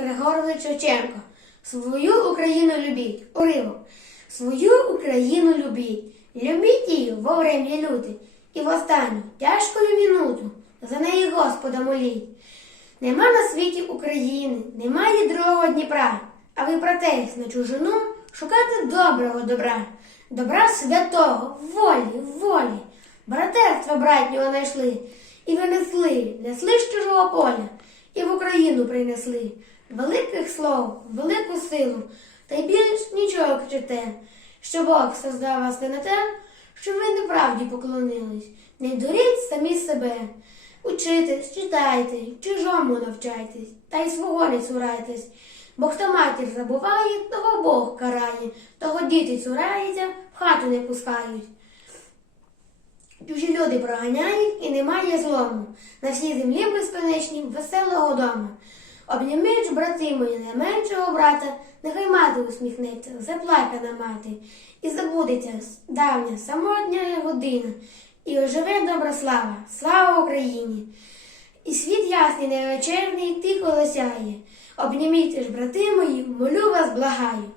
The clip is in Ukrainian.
Григорович Шевченко. Свою Україну любіть. Уривок. Свою Україну любіть. Любіть її во врем'я люти. І в останню тяжкою минуту за неї Господа моліть. Нема на світі України, немає другого Дніпра, а ви протесь на чужину шукати доброго добра, добра святого, волі, волі, братерства братнього знайшли і винесли, несли з чужого поля, і в Україну принесли великих слов, велику силу, та й більш нічого кричите, що Бог создав вас не на те, що ви неправді поклонились, не дуріть самі себе. Учитесь, читайте, чужому навчайтесь, та й свого не цурайтесь. Бо хто матір забуває, того Бог карає, того діти цураються, в хату не пускають. Чужі люди проганяють і немає злому. На всій землі безконечній веселого дому. Обніміть, брати мої, найменшого брата, нехай мати усміхнеться, заплакана мати, і забудеться давня самотня година, і оживе добра слава, слава Україні! І світ ясний, невечерний, тихо лосяє. Обніміть ж, брати мої, молю вас, благаю.